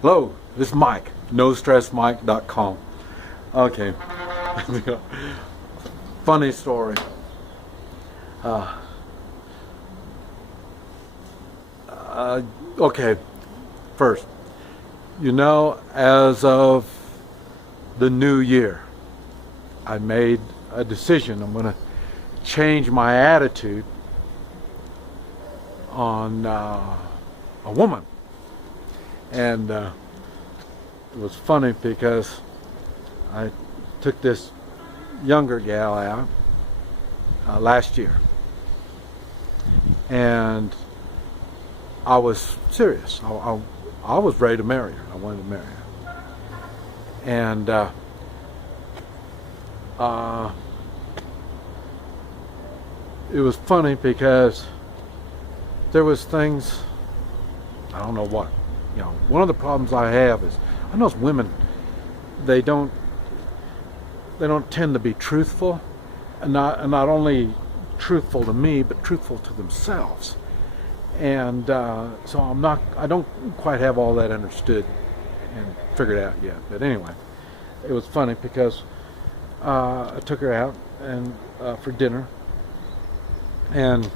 Hello, this is Mike, NoStressMike.com. Okay, funny story. Okay, first, as of the new year, I made a decision. I'm going to change my attitude on a woman. And it was funny because I took this younger gal out last year, and I was serious. I was ready to marry her. I wanted to marry her. And it was funny because there was things, I don't know what. One of the problems I have is I know women, they don't tend to be truthful, and not only truthful to me, but truthful to themselves. And so I don't quite have all that understood and figured out yet. But anyway, it was funny because I took her out and for dinner, and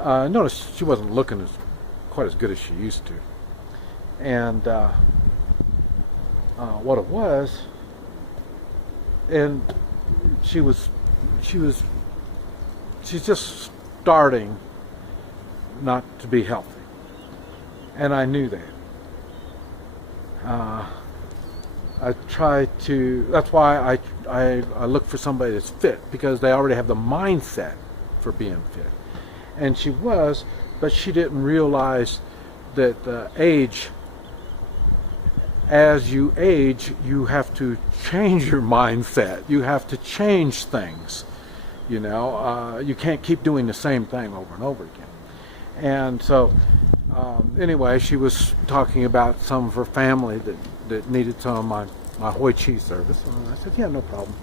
I noticed she wasn't looking quite as good as she used to. And what it was, and she's just starting not to be healthy, and I knew that. I tried to. That's why I look for somebody that's fit, because they already have the mindset for being fit, and she was, but she didn't realize that age. As you age, you have to change your mindset. You have to change things. You can't keep doing the same thing over and over again. And so, anyway, she was talking about some of her family that needed some of my Hoi Chi service. And I said, yeah, no problem.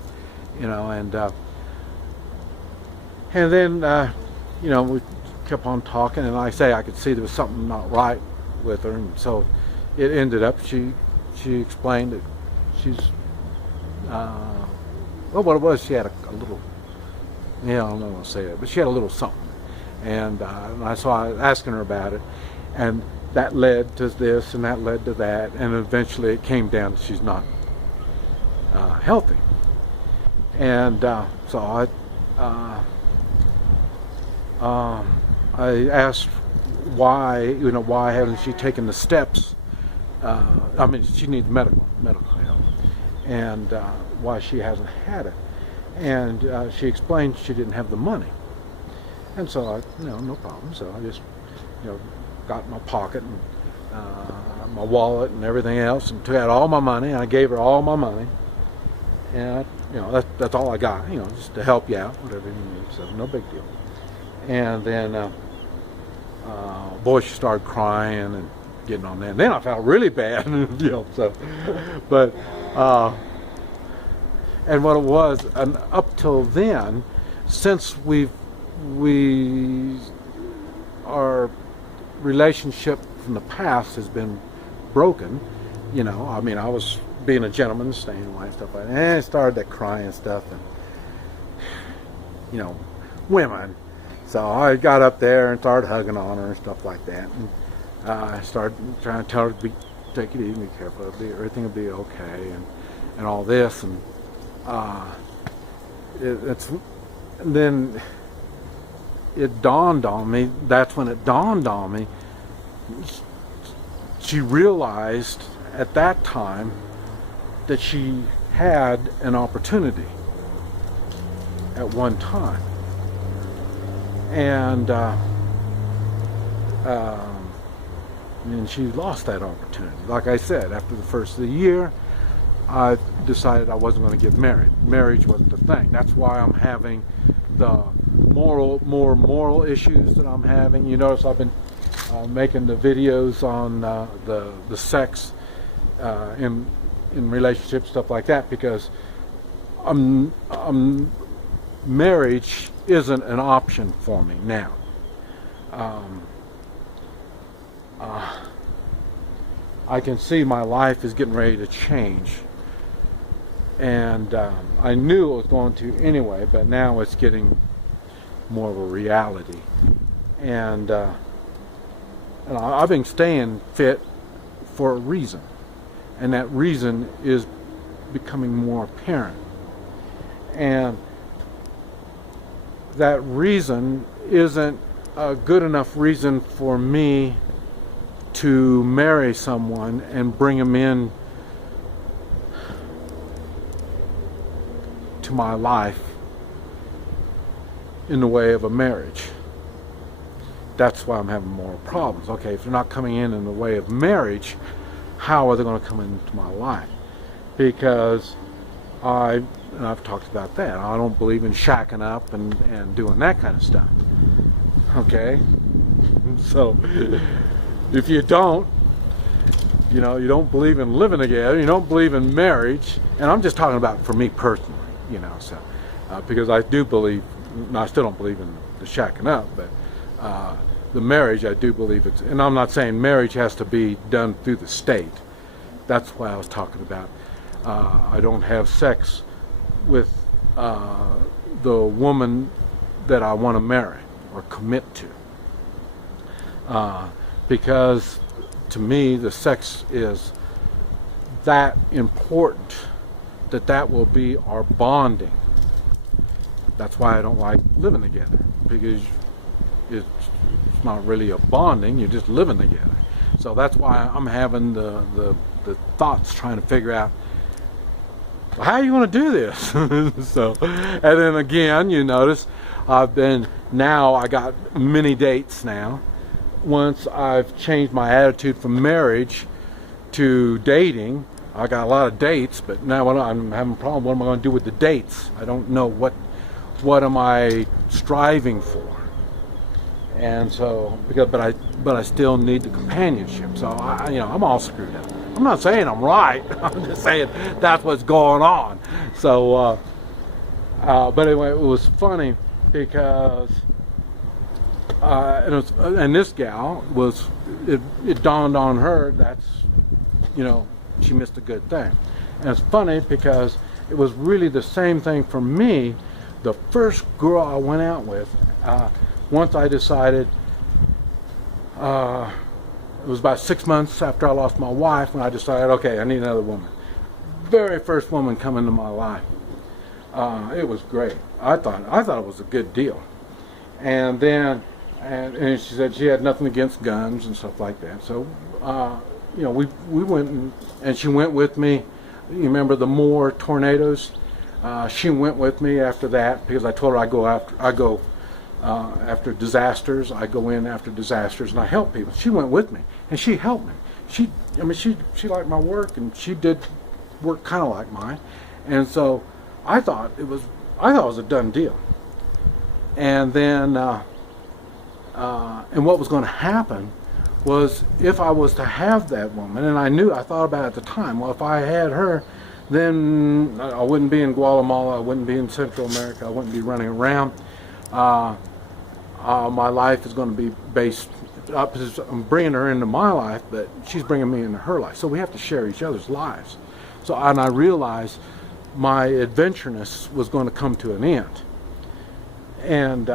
And then, we kept on talking, and I could see there was something not right with her, and so it ended up she explained that she's well, what it was, she had a little, I don't know how to say it, but she had a little something, and so I was asking her about it, and that led to this and that led to that, and eventually it came down to she's not healthy. And so I asked why hasn't she taken the steps? She needs medical help, and why she hasn't had it. And she explained she didn't have the money. And so no problem. So I just, got my pocket and my wallet and everything else, and took out all my money. And I gave her all my money, and that's all I got. Just to help you out, whatever you need. So no big deal. And then, boy, she started crying and getting on that. And then I felt really bad, so, but, and what it was, and up till then, since our relationship from the past has been broken, I was being a gentleman, staying away and stuff like that, and I started that crying stuff, and, women. So I got up there and started hugging on her and stuff like that, and I started trying to tell her to take it easy, be careful, everything will be okay, and all this, and then it dawned on me. That's when it dawned on me. She realized at that time that she had an opportunity at one time, and she lost that opportunity. Like I said, after the first of the year, I decided I wasn't going to get married. Marriage wasn't the thing. That's why I'm having the more moral issues that I'm having. You notice I've been making the videos on the sex in relationships, stuff like that, because marriage isn't an option for me now. I can see my life is getting ready to change. And I knew it was going to anyway, but now it's getting more of a reality. And I've been staying fit for a reason. And that reason is becoming more apparent. And that reason isn't a good enough reason for me to marry someone and bring them in to my life in the way of a marriage. That's why I'm having more problems. Okay, if they're not coming in the way of marriage, how are they going to come into my life? Because and I've talked about that. I don't believe in shacking up and doing that kind of stuff. Okay? So, if you don't, you don't believe in living together, you don't believe in marriage, and I'm just talking about for me personally, so, because I do believe, I still don't believe in the shacking up, but the marriage, I do believe it's, and I'm not saying marriage has to be done through the state. That's what I was talking about. I don't have sex with the woman that I want to marry or commit to, because to me the sex is that important that will be our bonding. That's why I don't like living together, because it's not really a bonding, you're just living together. So that's why I'm having the thoughts trying to figure out, well, how are you going to do this? So, and then again, you notice I got many dates now. Once I've changed my attitude from marriage to dating, I got a lot of dates, but now I'm having a problem. What am I going to do with the dates? I don't know what am I striving for. And so, but I still need the companionship. So I'm all screwed up. I'm not saying I'm right. I'm just saying that's what's going on. So, but anyway, it was funny because, and this gal it dawned on her that's, she missed a good thing. And it's funny because it was really the same thing for me. The first girl I went out with, once I decided, it was about 6 months after I lost my wife when I decided, okay, I need another woman. Very first woman come into my life. It was great. I thought it was a good deal. And then, and she said she had nothing against guns and stuff like that. So, we went and she went with me. You remember the Moore tornadoes? She went with me after that because I told her I go after disasters. I go in after disasters and I help people. She went with me and she helped me. She liked my work and she did work kind of like mine. And so I thought it was a done deal. And then and what was going to happen was, if I was to have that woman, and I thought about it at the time, well, if I had her, then I wouldn't be in Guatemala, I wouldn't be in Central America, I wouldn't be running around. My life is going to be based up. I'm bringing her into my life, but she's bringing me into her life. So we have to share each other's lives. So, and I realized my adventureness was going to come to an end. And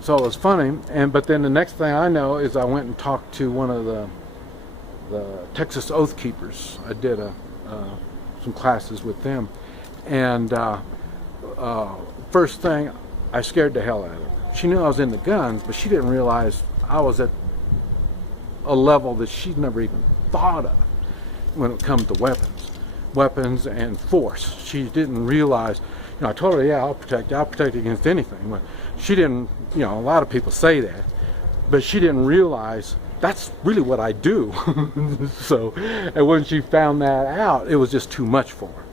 so it was funny. But then the next thing I know is I went and talked to one of the Texas Oath Keepers. I did some classes with them. And first thing, I scared the hell out of her. She knew I was into guns, but she didn't realize I was at a level that she'd never even thought of when it comes to weapons and force. She didn't realize, I told her, yeah, I'll protect you against anything. But she didn't, a lot of people say that, but she didn't realize that's really what I do. So, and when she found that out, it was just too much for her.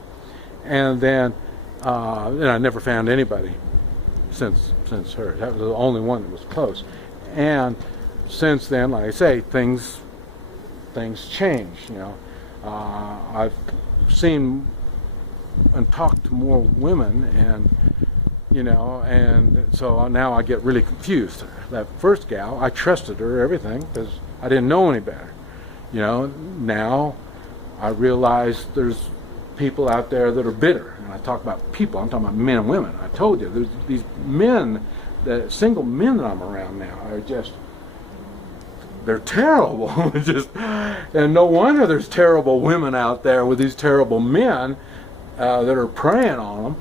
And then, and I never found anybody since her. That was the only one that was close. And since then, like I say, things change. I've seen and talked to more women, and and so now I get really confused. That first gal, I trusted her everything because I didn't know any better, You know, now I realize there's people out there that are bitter. And I talk about people, I'm talking about men and women. I told you, there's these men, the single men that I'm around now are just, they're terrible. Just, and no wonder there's terrible women out there with these terrible men that are preying on them.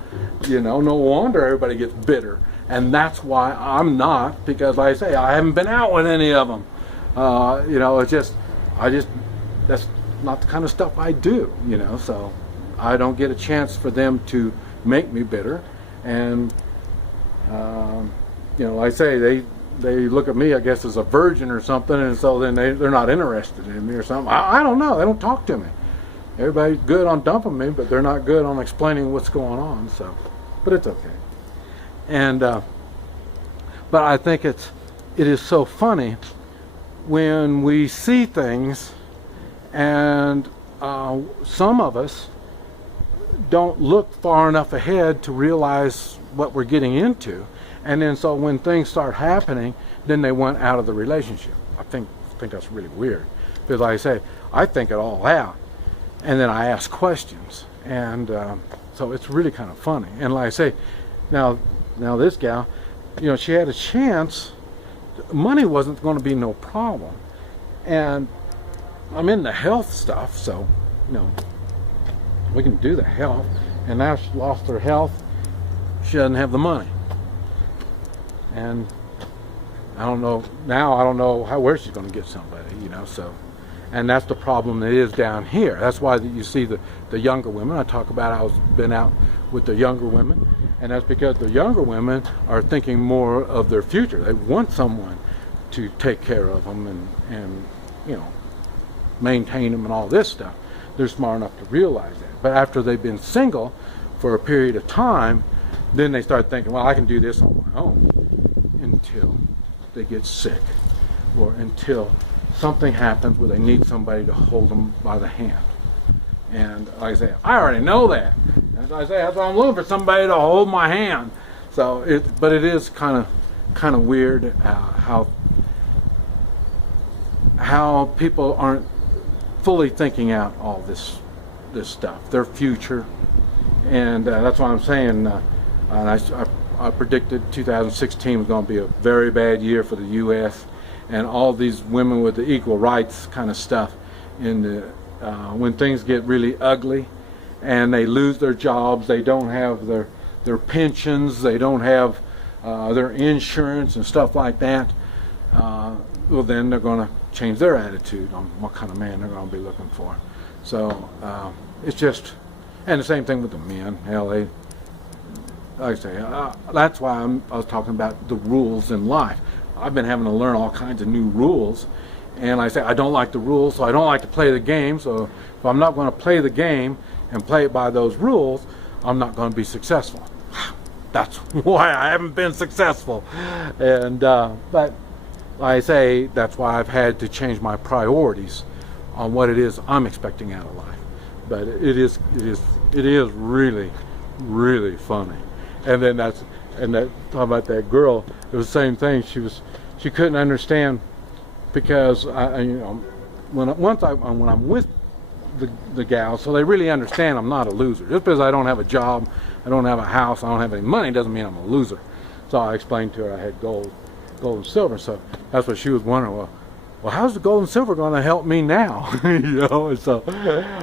You know, no wonder everybody gets bitter. And that's why I'm not, because like I say, I haven't been out with any of them. You know, it's just, that's not the kind of stuff I do, you know, so I don't get a chance for them to make me bitter. And, you know, like I say, they look at me, I guess, as a virgin or something, and so then they're not interested in me or something. I don't know. They don't talk to me. Everybody's good on dumping me, but they're not good on explaining what's going on. So, but it's okay. And but I think it is so funny when we see things, and some of us don't look far enough ahead to realize what we're getting into. And then so when things start happening, then they want out of the relationship. I think that's really weird. Because like I say, I think it all out. And then I ask questions. And so it's really kind of funny. And like I say, now this gal, you know, she had a chance. Money wasn't going to be no problem. And I'm in the health stuff, so, you know, we can do the health. And now she lost her health. She doesn't have the money. And I don't know where she's going to get somebody, you know, so. And that's the problem that is down here. That's why you see the younger women. I talk about I've been out with the younger women. And that's because the younger women are thinking more of their future. They want someone to take care of them and you know, maintain them and all this stuff. They're smart enough to realize that. But after they've been single for a period of time, then they start thinking, well, I can do this on my own, until they get sick or until something happens where they need somebody to hold them by the hand. And like I say, I already know that. As I say, that's why I'm looking for somebody to hold my hand. So, but it is kind of weird how people aren't fully thinking out all this stuff, their future, and that's why I'm saying. And I predicted 2016 was going to be a very bad year for the U.S. and all these women with the equal rights kind of stuff. When things get really ugly, and they lose their jobs, they don't have their pensions, they don't have their insurance and stuff like that. Well, then they're going to change their attitude on what kind of man they're going to be looking for. So it's just, and the same thing with the men. Hell, like I say, that's why I was talking about the rules in life. I've been having to learn all kinds of new rules, and like I say, I don't like the rules, so I don't like to play the game. So if I'm not going to play the game and play it by those rules, I'm not going to be successful. That's why I haven't been successful. And but like I say, that's why I've had to change my priorities on what it is I'm expecting out of life. But it is really, really funny. And then talking about that girl, it was the same thing. She couldn't understand, because you know, when I'm with the gal, so they really understand I'm not a loser. Just because I don't have a job, I don't have a house, I don't have any money, doesn't mean I'm a loser. So I explained to her I had gold and silver. So that's what she was wondering. Well, how's the gold and silver going to help me now? You know, and so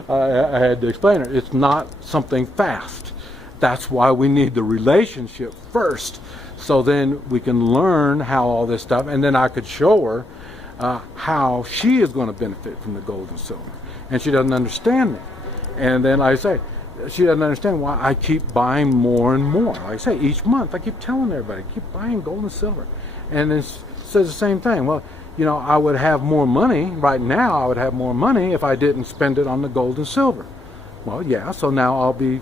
I had to explain to her, it's not something fast. That's why we need the relationship first, so then we can learn how all this stuff, and then I could show her how she is going to benefit from the gold and silver. And she doesn't understand that. And then I say, she doesn't understand why I keep buying more and more. Like I say, each month I keep telling everybody, keep buying gold and silver. And then says the same thing. Well, you know, I would have more money right now. I would have more money if I didn't spend it on the gold and silver. Well, yeah. So now I'll be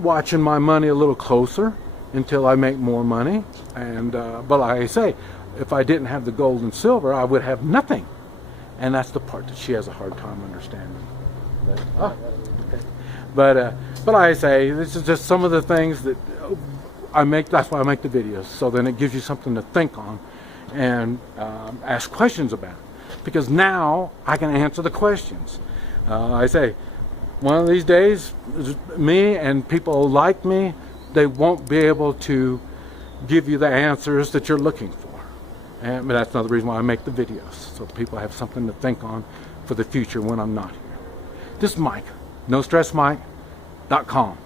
watching my money a little closer until I make more money. And but like I say, if I didn't have the gold and silver, I would have nothing. And that's the part that she has a hard time understanding. But like I say, this is just some of the things that I make. That's why I make the videos. So then it gives you something to think on and ask questions about. because now I can answer the questions. I say, one of these days, me and people like me, they won't be able to give you the answers that you're looking for. But that's another reason why I make the videos, so people have something to think on for the future when I'm not here. This is Mike, NoStressMike.com.